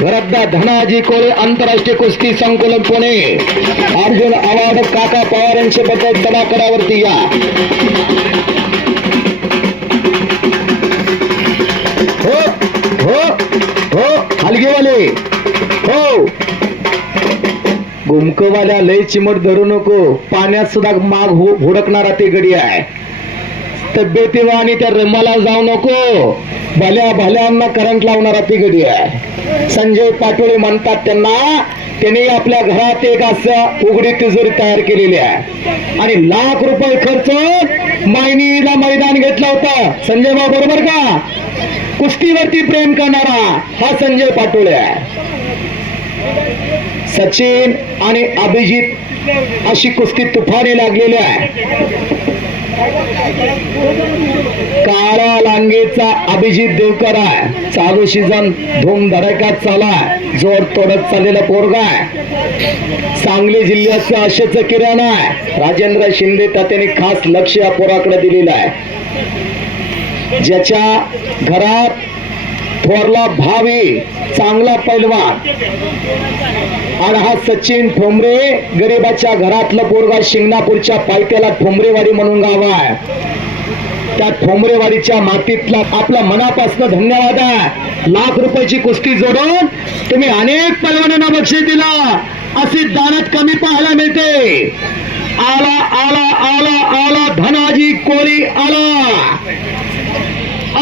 वरद्दा धनाजी कोळे आंतरराष्ट्रीय कुस्ती संकुलन पुणे. अर्जुन अवॉर्ड काका पवार यांचे बद्दल तडाकडावरती या. हो हो हो हलगेवाले. हो. घुमकवाल्या लय चिमट धरू नको. पाण्यात सुद्धा माग हो हुडकणारा ते गडी आहे. तब्येतीवा आणि त्या रमाला जाऊ नको. भल्या भल्यांना करंट लावणारा ती आहे. संजय पाटोळे म्हणतात त्यांना त्यांनी आपल्या घरात एक असं उघडी तिजोरी तयार केलेली आहे. आणि लाख रुपये खर्च मायनीला मैदान घेतला होता. संजय भाऊ बरोबर का? कुस्तीवरती प्रेम करणारा हा संजय पाटोळे आहे. सचिन आणि अभिजित अशी कुस्ती तुफाने लागलेली आहे. काळा लांगेचा अभिजित देवकर आहे. चालू सीझन धूम धडकात चाला जोर तोडत चाललेला पोरगा आहे. सांगली जिल्ह्याचं अशेच किरण आहे. राजेंद्र शिंदे तात्याने खास लक्ष या पोराकडे दिलेलं आहे. ज्याच्या घरात थोरला भावी चांगला पैलवान. आणि हा सचिन ठोंबरे गरीबाच्या घरातलं पोरगा शिंगणापूरच्या पायथ्याला ठोंबरेवाडी म्हणून गाव आहे. त्या ठोंबरेवाडीच्या मातीतला आपला मनापासून धन्यवाद आहे. लाख रुपयाची कुस्ती जोडून तुम्ही अनेक पैलवानांना बक्षीस दिला. अशी दानत कमी पाहायला मिळते. आला आला आला आला धनाजी कोळी आला.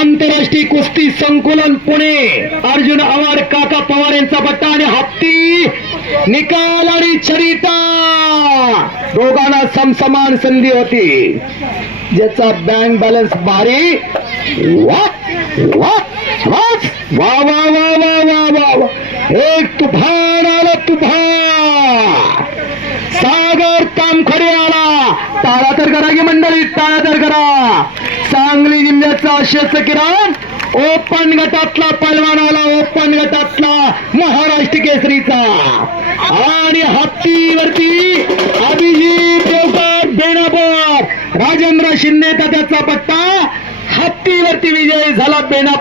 आंतरराष्ट्रीय कुस्ती संकुलन पुणे. अर्जुन अवार काका पवार यांचा बट्टा आणि हत्ती. निकाल आणि चरिता दोघांना समसमान संधी होती. ज्याचा बँक बॅलन्स भारी. वा वा वा वा वा वा वा वा एक तुफान आला तुफान. सागर तामखडे आला. टाळा तर करा की मंडळी टाळा तर करा. सांगली किरण ओपन गटातला पलवान आला ओपन गटातला महाराष्ट्र केसरीचा. आणि हत्तीवरती अभिजित देवकर बेनापूर. राजेंद्र शिंदे त्याचा पट्टा. हत्तीवरती विजय झाला बेना